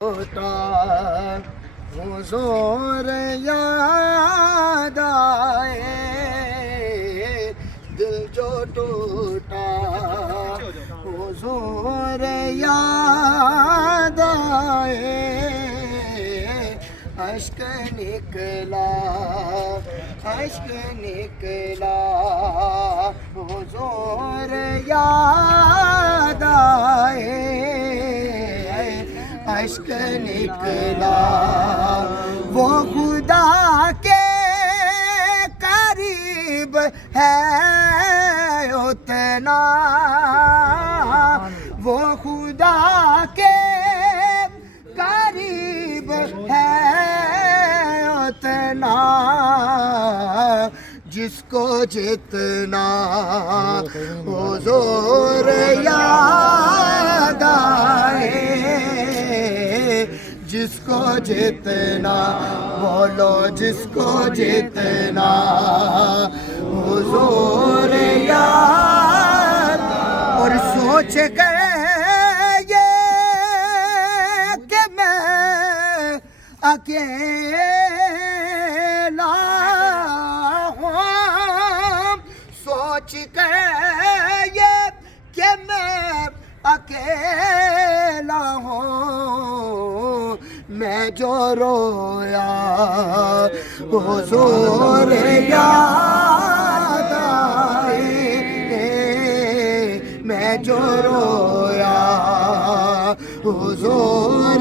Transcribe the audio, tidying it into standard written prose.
ہوتا حضور یاد آئے دل جو ٹوٹا حضور یاد آئے اشک نکلا حضور یاد آئے اشک نکلا وہ خدا کے قریب ہے اتنا وہ خدا کے قریب ہے اتنا جس کو جتنا حضور یاد آئے جس کو جتنا بولو جس کو جتنا حضور یاد اور سوچ کر یہ کہ میں اکیلا ہوں سوچ کر یہ کہ میں اکیلا ہوں میں جو رویا حضور یاد آئے میں جو رویا حضور